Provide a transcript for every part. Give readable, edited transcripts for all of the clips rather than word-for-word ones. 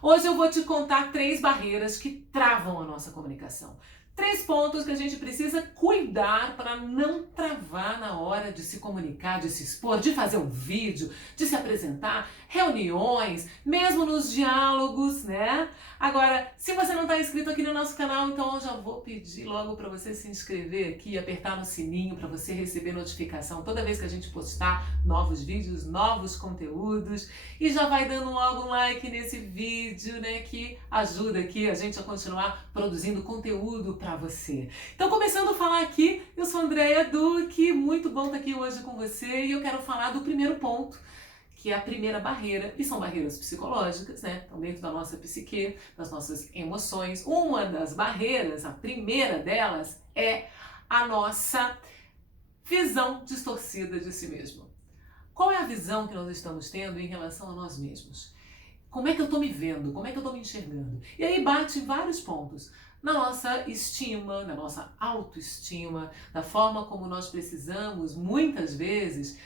Hoje eu vou te contar 3 barreiras que travam a nossa comunicação. 3 pontos que a gente precisa cuidar para não travar na hora de se comunicar, de se expor, de fazer um vídeo, de se apresentar, reuniões, mesmo nos diálogos, né? Agora, se você não está inscrito aqui no nosso canal, então eu já vou pedir logo para você se inscrever aqui, apertar no sininho para você receber notificação toda vez que a gente postar novos vídeos, novos conteúdos, e já vai dando logo um like nesse vídeo, né, que ajuda aqui a gente a continuar produzindo conteúdo para você. Então, começando a falar aqui, eu sou Andréia Duque, muito bom estar aqui hoje com você e eu quero falar do primeiro ponto, que é a primeira barreira, e são barreiras psicológicas, né? Então, dentro da nossa psique, das nossas emoções, uma das barreiras, a primeira delas, é a nossa visão distorcida de si mesmo. Qual é a visão que nós estamos tendo em relação a nós mesmos? Como é que eu estou me vendo? Como é que eu estou me enxergando? E aí bate vários pontos. Na nossa estima, na nossa autoestima, da forma como nós precisamos, muitas vezes,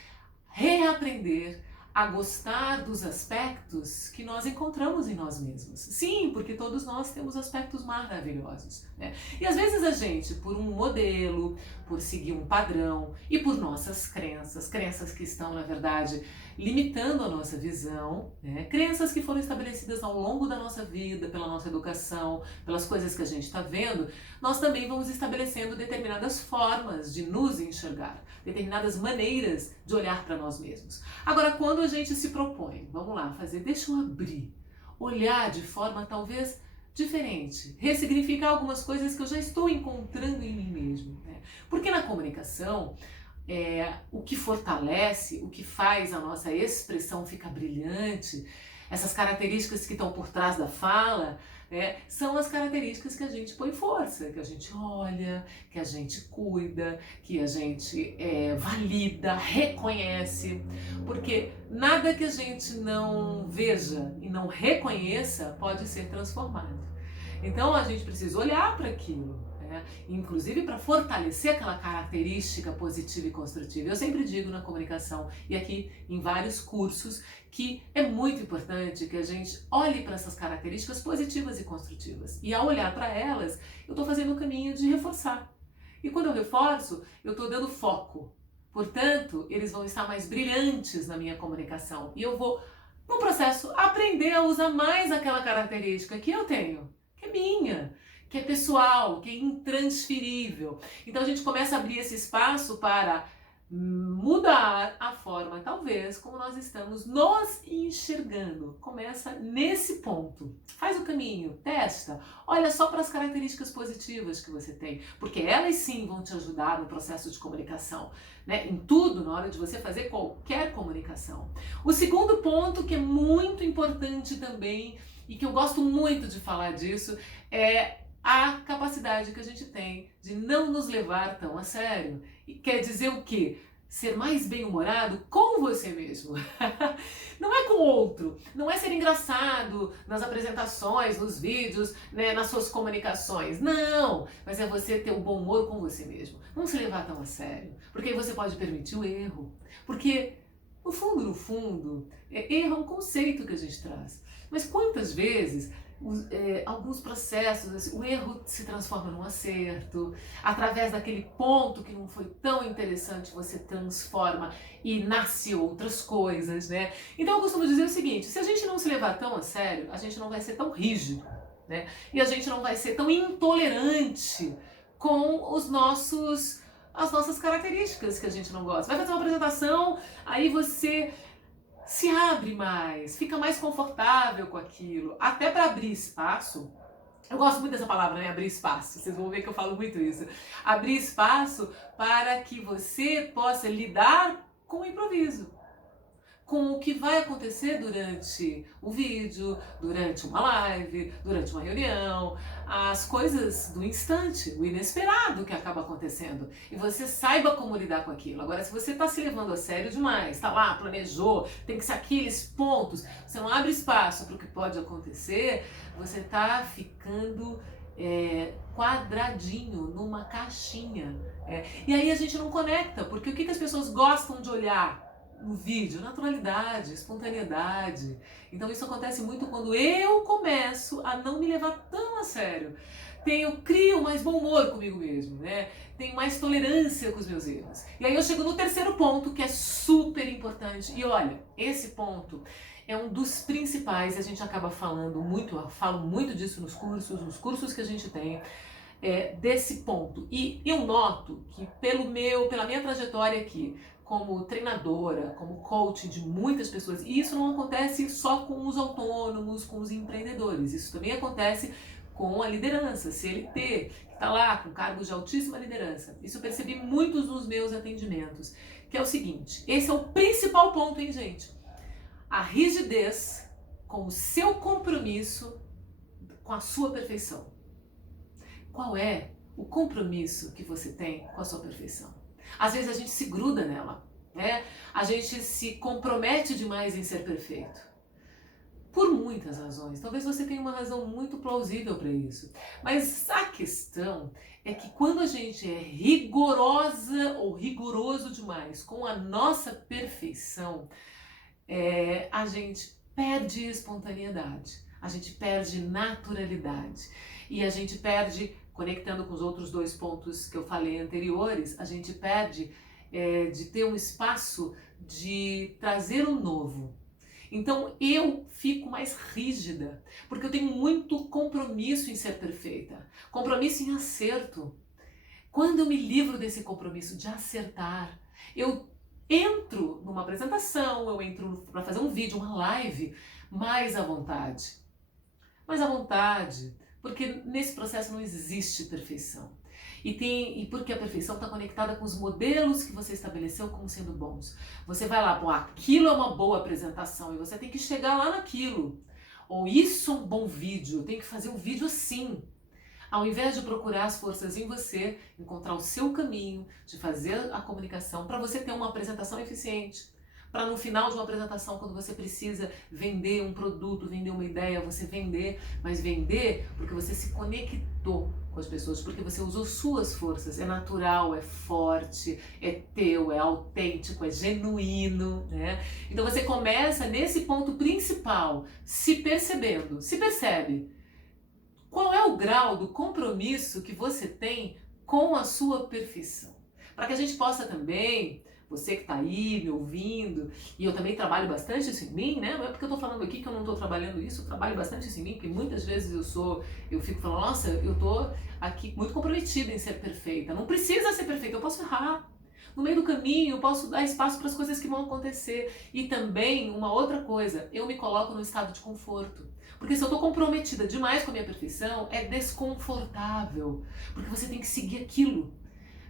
reaprender a gostar dos aspectos que nós encontramos em nós mesmos. Sim, porque todos nós temos aspectos maravilhosos, né? E às vezes a gente, por um modelo, por seguir um padrão e por nossas crenças que estão, na verdade, limitando a nossa visão, né? Crenças que foram estabelecidas ao longo da nossa vida, pela nossa educação, pelas coisas que a gente está vendo, nós também vamos estabelecendo determinadas formas de nos enxergar, determinadas maneiras de olhar para nós mesmos. Agora, quando a gente se propõe, vamos lá, deixa eu abrir, olhar de forma talvez diferente, ressignificar algumas coisas que eu já estou encontrando em mim mesmo, né? Porque na comunicação, o que fortalece, o que faz a nossa expressão ficar brilhante, essas características que estão por trás da fala, né, são as características que a gente põe força, que a gente olha, que a gente cuida, que a gente valida, reconhece, porque nada que a gente não veja e não reconheça pode ser transformado. Então a gente precisa olhar para aquilo, né? Inclusive para fortalecer aquela característica positiva e construtiva. Eu sempre digo na comunicação e aqui em vários cursos que é muito importante que a gente olhe para essas características positivas e construtivas. E ao olhar para elas, eu estou fazendo o caminho de reforçar. E quando eu reforço, eu estou dando foco. Portanto, eles vão estar mais brilhantes na minha comunicação. E eu vou, no processo, aprender a usar mais aquela característica que eu tenho, que é minha, que é pessoal, que é intransferível. Então a gente começa a abrir esse espaço para mudar a forma, talvez, como nós estamos nos enxergando. Começa nesse ponto. Faz o caminho, testa, olha só para as características positivas que você tem, porque elas sim vão te ajudar no processo de comunicação, né? Em tudo, na hora de você fazer qualquer comunicação. O segundo ponto, que é muito importante também, e que eu gosto muito de falar disso, é a capacidade que a gente tem de não nos levar tão a sério. E quer dizer o quê? Ser mais bem-humorado com você mesmo. Não é com o outro, não é ser engraçado nas apresentações, nos vídeos, né, nas suas comunicações. Não, mas é você ter um bom humor com você mesmo. Não se levar tão a sério, porque aí você pode permitir o erro. Porque, no fundo, erro é um conceito que a gente traz. Mas quantas vezes alguns processos, assim, o erro se transforma num acerto, através daquele ponto que não foi tão interessante, você transforma e nasce outras coisas, né? Então eu costumo dizer o seguinte, se a gente não se levar tão a sério, a gente não vai ser tão rígido, né? E a gente não vai ser tão intolerante com as nossas características que a gente não gosta. Vai fazer uma apresentação, aí você se abre mais, fica mais confortável com aquilo, até para abrir espaço. Eu gosto muito dessa palavra, né? Abrir espaço. Vocês vão ver que eu falo muito isso. Abrir espaço para que você possa lidar com o improviso, com o que vai acontecer durante o vídeo, durante uma live, durante uma reunião, as coisas do instante, o inesperado que acaba acontecendo. E você saiba como lidar com aquilo. Agora, se você está se levando a sério demais, está lá, planejou, tem que ser aqueles pontos, você não abre espaço para o que pode acontecer, você está ficando quadradinho numa caixinha. E aí a gente não conecta, porque o que as pessoas gostam de olhar no vídeo? Naturalidade, espontaneidade. Então isso acontece muito quando eu começo a não me levar tão a sério. Crio mais bom humor comigo mesmo, né? Tenho mais tolerância com os meus erros. E aí eu chego no terceiro ponto, que é super importante. E olha, esse ponto é um dos principais, a gente acaba falando muito, eu falo muito disso nos cursos que a gente tem, desse ponto. E eu noto que pela minha trajetória aqui, como treinadora, como coach de muitas pessoas, e isso não acontece só com os autônomos, com os empreendedores, isso também acontece com a liderança, CLT, que está lá com cargos de altíssima liderança. Isso eu percebi muitos nos meus atendimentos, que é o seguinte, esse é o principal ponto, hein, gente? A rigidez com o seu compromisso com a sua perfeição. Qual é o compromisso que você tem com a sua perfeição? Às vezes a gente se gruda nela, né? A gente se compromete demais em ser perfeito. Por muitas razões. Talvez você tenha uma razão muito plausível para isso. Mas a questão é que quando a gente é rigorosa ou rigoroso demais com a nossa perfeição, a gente perde espontaneidade, a gente perde naturalidade e a gente perde, conectando com os outros dois pontos que eu falei anteriores, a gente perde de ter um espaço de trazer o novo. Então eu fico mais rígida, porque eu tenho muito compromisso em ser perfeita, compromisso em acerto. Quando eu me livro desse compromisso de acertar, eu entro numa apresentação, eu entro para fazer um vídeo, uma live, mais à vontade. Mais à vontade, porque nesse processo não existe perfeição. E porque a perfeição está conectada com os modelos que você estabeleceu como sendo bons. Você vai lá, aquilo é uma boa apresentação e você tem que chegar lá naquilo. Ou isso é um bom vídeo, eu tenho que fazer um vídeo assim. Ao invés de procurar as forças em você, encontrar o seu caminho de fazer a comunicação para você ter uma apresentação eficiente. Para no final de uma apresentação, quando você precisa vender um produto, vender uma ideia, você vender, mas vender porque você se conectou com as pessoas, porque você usou suas forças, é natural, é forte, é teu, é autêntico, é genuíno, né? Então você começa nesse ponto principal, se percebendo, se percebe. Qual é o grau do compromisso que você tem com a sua perfeição? Para que a gente possa também, você que está aí me ouvindo, e eu também trabalho bastante isso em mim, né? Não é porque eu estou falando aqui que eu não estou trabalhando isso, eu trabalho bastante isso em mim, porque muitas vezes eu fico falando, nossa, eu estou aqui muito comprometida em ser perfeita. Não precisa ser perfeita, eu posso errar. No meio do caminho, eu posso dar espaço para as coisas que vão acontecer. E também, uma outra coisa, eu me coloco num estado de conforto. Porque se eu estou comprometida demais com a minha perfeição, é desconfortável. Porque você tem que seguir aquilo.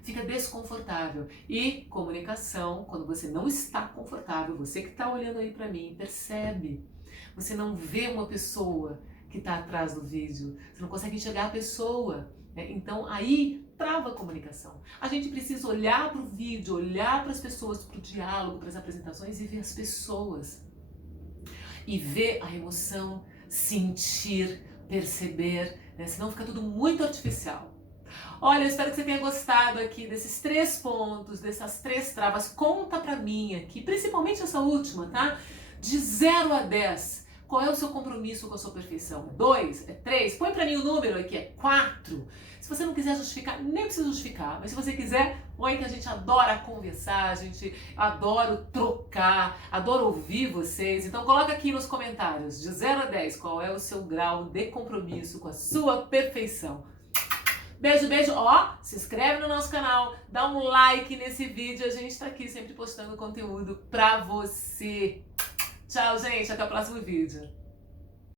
Fica desconfortável. E comunicação, quando você não está confortável, você que está olhando aí para mim, percebe. Você não vê uma pessoa que está atrás do vídeo. Você não consegue enxergar a pessoa. Né? Então aí trava a comunicação. A gente precisa olhar para o vídeo, olhar para as pessoas, para o diálogo, para as apresentações e ver as pessoas. E ver a emoção, sentir, perceber, né? Senão fica tudo muito artificial. Olha, eu espero que você tenha gostado aqui desses 3 pontos, dessas 3 travas. Conta pra mim aqui, principalmente essa última, tá? De 0 a 10, qual é o seu compromisso com a sua perfeição? 2? É 3? Põe pra mim o número aqui, é 4. Se você não quiser justificar, nem precisa justificar, mas se você quiser, põe que a gente adora conversar, a gente adora trocar, adora ouvir vocês. Então coloca aqui nos comentários, de 0 a 10, qual é o seu grau de compromisso com a sua perfeição. Beijo, beijo. Ó, se inscreve no nosso canal, dá um like nesse vídeo. A gente tá aqui sempre postando conteúdo pra você. Tchau, gente. Até o próximo vídeo.